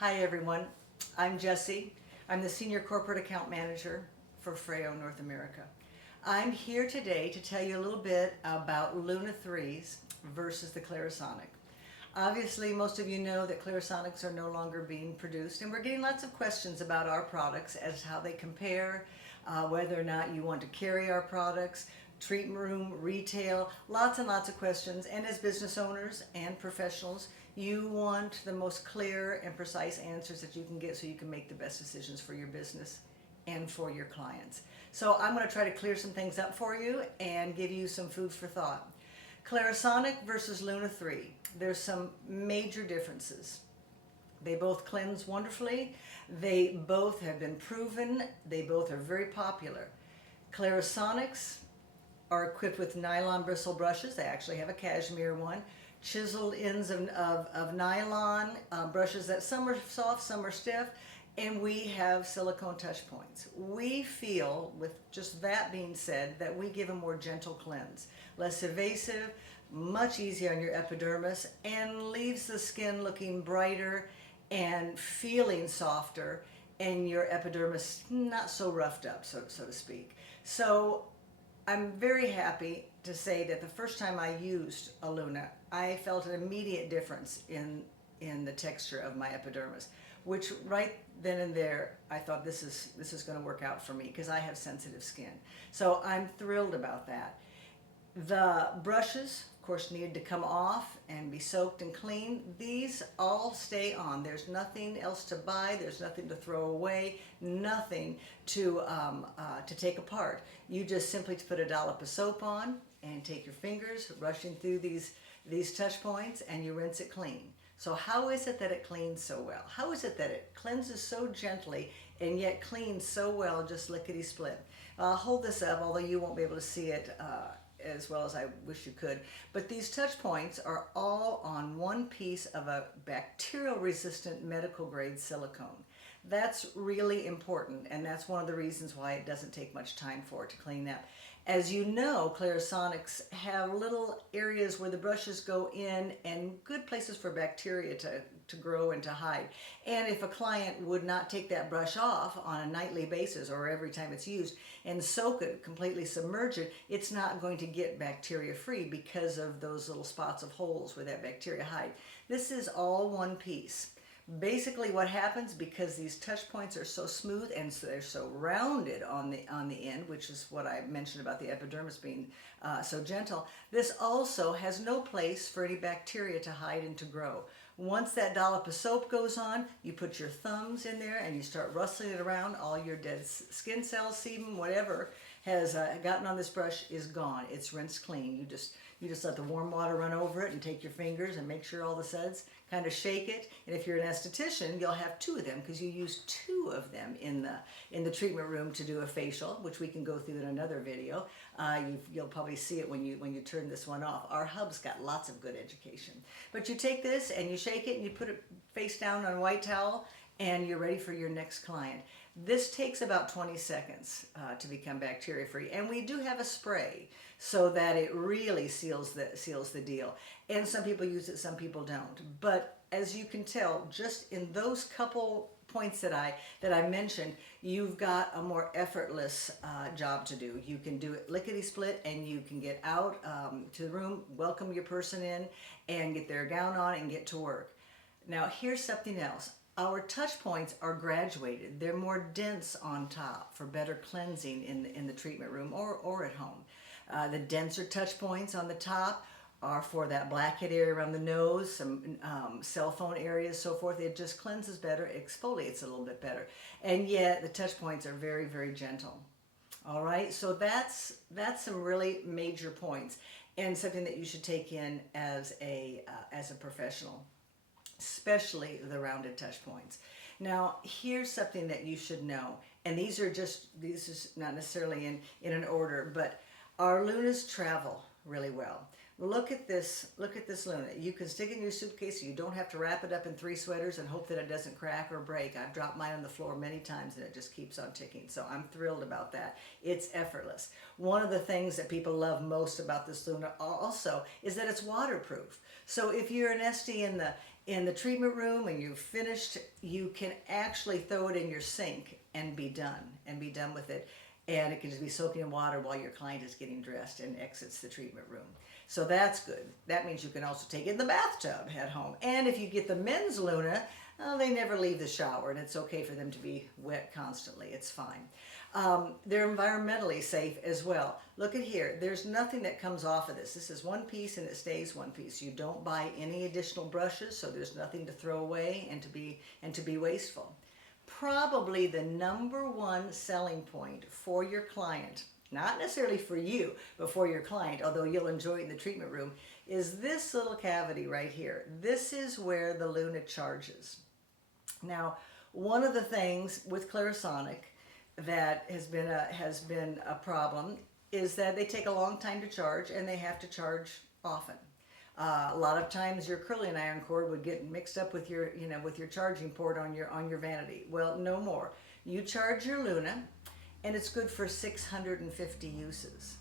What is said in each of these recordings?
Hi everyone, I'm Jessie. I'm the Senior Corporate Account Manager for FOREO North America. I'm here today to tell you a little bit about Luna 3s versus the Clarisonic. Obviously, most of you know that Clarisonics are no longer being produced, and we're getting lots of questions about our products as to how they compare, whether or not you want to carry our products, treatment room, retail, lots and lots of questions. And as business owners and professionals, you want the most clear and precise answers that you can get so you can make the best decisions for your business and for your clients. So I'm going to try to clear some things up for you and give you some food for thought. Clarisonic versus Luna 3. There's some major differences. They both cleanse wonderfully. They both have been proven. They both are very popular. Clarisonics are equipped with nylon bristle brushes. They actually have a cashmere one. Chiseled ends of nylon brushes that some are soft, some are stiff. And we have silicone touch points. We feel, with just that being said, that we give a more gentle cleanse. Less evasive, much easier on your epidermis, and leaves the skin looking brighter and feeling softer, and your epidermis not so roughed up, so to speak. So I'm very happy to say that the first time I used a Luna, I felt an immediate difference in the texture of my epidermis, which right then and there I thought this is going to work out for me because I have sensitive skin. So I'm thrilled about that. The brushes, of course, needed to come off and be soaked and cleaned. These all stay on. There's nothing else to buy. There's nothing to throw away. Nothing to take apart. You just simply put a dollop of soap on and take your fingers, rushing through these touch points, and you rinse it clean. So how is it that it cleans so well? How is it that it cleanses so gently and yet cleans so well, just lickety-split? I'll hold this up, although you won't be able to see it as well as I wish you could. But these touch points are all on one piece of a bacterial-resistant medical-grade silicone. That's really important, and that's one of the reasons why it doesn't take much time for it to clean up. As you know, Clarisonics have little areas where the brushes go in and good places for bacteria to grow and to hide. And if a client would not take that brush off on a nightly basis or every time it's used and soak it, completely submerge it, it's not going to get bacteria free because of those little spots of holes where that bacteria hide. This is all one piece. Basically what happens, because these touch points are so smooth and so they're so rounded on the end, which is what I mentioned about the epidermis being so gentle, this also has no place for any bacteria to hide and to grow. Once that dollop of soap goes on, you put your thumbs in there and you start rustling it around. All your dead skin cells, sebum, whatever has gotten on this brush is gone. It's rinsed clean. You just let the warm water run over it and take your fingers and make sure all the suds, kind of shake it. And if you're an esthetician, you'll have two of them because you use two of them in the treatment room to do a facial, which we can go through in another video. You'll probably see it when you turn this one off. Our hub's got lots of good education. But you take this and you shake it and you put it face down on a white towel and you're ready for your next client. This takes about 20 seconds to become bacteria free, and we do have a spray so that it really seals the deal. And some people use it, some people don't. But as you can tell, just in those couple points that I mentioned, you've got a more effortless job to do. You can do it lickety-split, and you can get out to the room, welcome your person in, and get their gown on and get to work. Now here's something else. Our touch points are graduated. They're more dense on top for better cleansing in the treatment room or at home. The denser touch points on the top are for that blackhead area around the nose, some cell phone areas, so forth. It just cleanses better, exfoliates a little bit better. And yet the touch points are very, very gentle. All right, so that's some really major points and something that you should take in as a professional, especially the rounded touch points. Now, here's something that you should know, and these is not necessarily in an order, but our Lunas travel really well. Look at this Luna. You can stick it in your suitcase. You don't have to wrap it up in 3 sweaters and hope that it doesn't crack or break. I've dropped mine on the floor many times and it just keeps on ticking. So I'm thrilled about that. It's effortless. One of the things that people love most about this Luna also is that it's waterproof. So if you're an SD in the treatment room and you've finished, you can actually throw it in your sink and be done with it. And it can just be soaking in water while your client is getting dressed and exits the treatment room. So that's good. That means you can also take it in the bathtub at home. And if you get the men's Luna, they never leave the shower, and it's okay for them to be wet constantly. It's fine. They're environmentally safe as well. Look at here. There's nothing that comes off of this. This is one piece and it stays one piece. You don't buy any additional brushes, so there's nothing to throw away and to be wasteful. Probably the #1 selling point for your client, not necessarily for you, but for your client, although you'll enjoy it in the treatment room, is this little cavity right here. This is where the Luna charges. Now, one of the things with Clarisonic that has been a problem is that they take a long time to charge and they have to charge often. A lot of times your curling iron cord would get mixed up with your, with your charging port on your vanity. Well, no more. You charge your Luna, and it's good for 650 uses.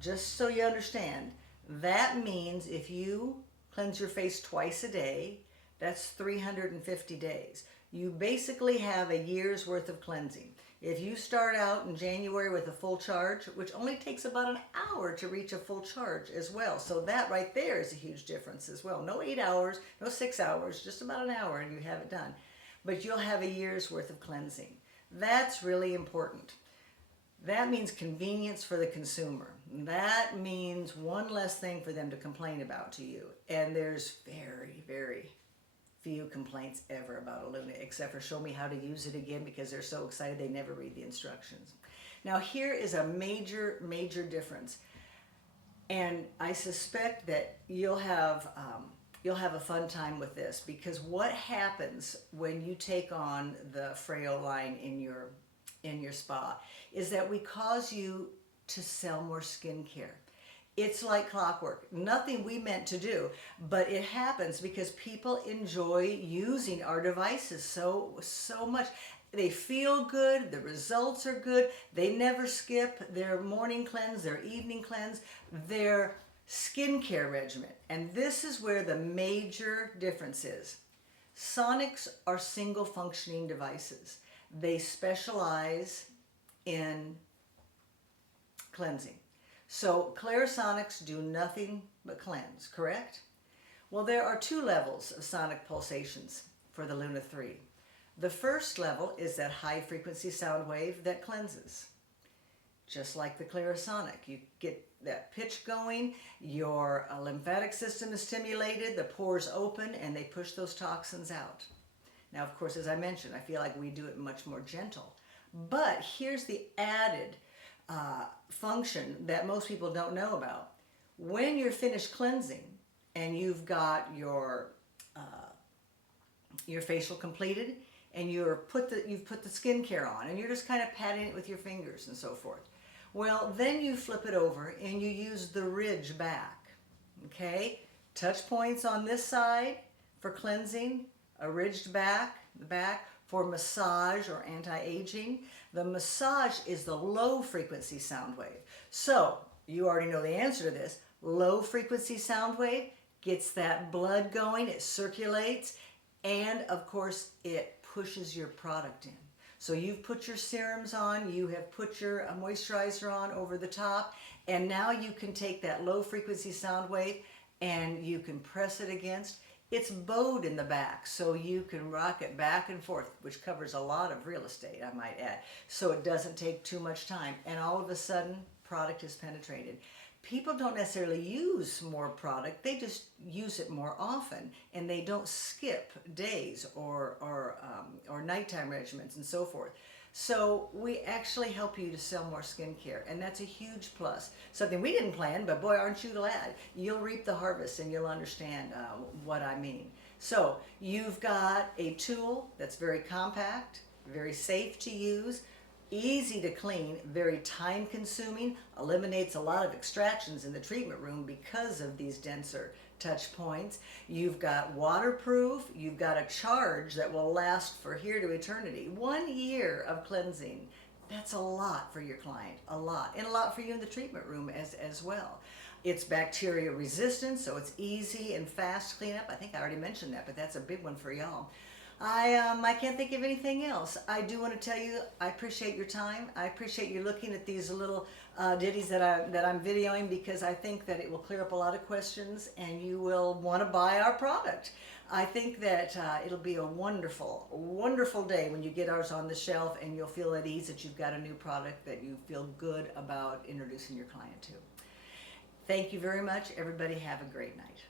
Just so you understand, that means if you cleanse your face twice a day, that's 350 days. You basically have a year's worth of cleansing. If you start out in January with a full charge, which only takes about an hour to reach a full charge as well. So that right there is a huge difference as well. No 8 hours, no 6 hours, just about an hour and you have it done. But you'll have a year's worth of cleansing. That's really important. That means convenience for the consumer. That means one less thing for them to complain about to you. And there's very, very few complaints ever about a Luna, except for show me how to use it again, because they're so excited they never read the instructions. Now here is a major, major difference. And I suspect that you'll have a fun time with this, because what happens when you take on the FOREO line in your spa is that we cause you to sell more skincare. It's like clockwork. Nothing we meant to do, but it happens because people enjoy using our devices so much. They feel good, the results are good, they never skip their morning cleanse, their evening cleanse, their skincare regimen. And this is where the major difference is. Sonics are single functioning devices. They specialize in cleansing. So Clarisonics do nothing but cleanse, correct? Well, there are 2 levels of sonic pulsations for the Luna 3. The first level is that high frequency sound wave that cleanses. Just like the Clarisonic, you get that pitch going, your lymphatic system is stimulated, the pores open, and they push those toxins out. Now, of course, as I mentioned, I feel like we do it much more gentle. But here's the added function that most people don't know about. When you're finished cleansing and you've got your facial completed and you've put the skincare on and you're just kind of patting it with your fingers and so forth. Well, then you flip it over and you use the ridge back. Okay? Touch points on this side for cleansing, a ridged back, the back for massage or anti-aging. The massage is the low frequency sound wave. So you already know the answer to this. Low frequency sound wave gets that blood going, it circulates, and of course it pushes your product in. So you've put your serums on, you have put your moisturizer on over the top, and now you can take that low frequency sound wave and you can press it against. It's bowed in the back, so you can rock it back and forth, which covers a lot of real estate, I might add. So it doesn't take too much time, and all of a sudden, product is penetrated. People don't necessarily use more product, they just use it more often, and they don't skip days or nighttime regimens and so forth. So we actually help you to sell more skincare, and that's a huge plus. Something we didn't plan, but boy, aren't you glad. You'll reap the harvest and you'll understand what I mean. So you've got a tool that's very compact, very safe to use, easy to clean, very time consuming, eliminates a lot of extractions in the treatment room because of these denser touch points. You've got waterproof, you've got a charge that will last for here to eternity. 1 year of cleansing. That's a lot for your client, a lot. And a lot for you in the treatment room as well. It's bacteria resistant, so it's easy and fast cleanup. I think I already mentioned that, but that's a big one for y'all. I can't think of anything else. I do want to tell you, I appreciate your time. I appreciate you looking at these little ditties that I'm videoing, because I think that it will clear up a lot of questions and you will want to buy our product. I think that it'll be a wonderful, wonderful day when you get ours on the shelf, and you'll feel at ease that you've got a new product that you feel good about introducing your client to. Thank you very much. Everybody have a great night.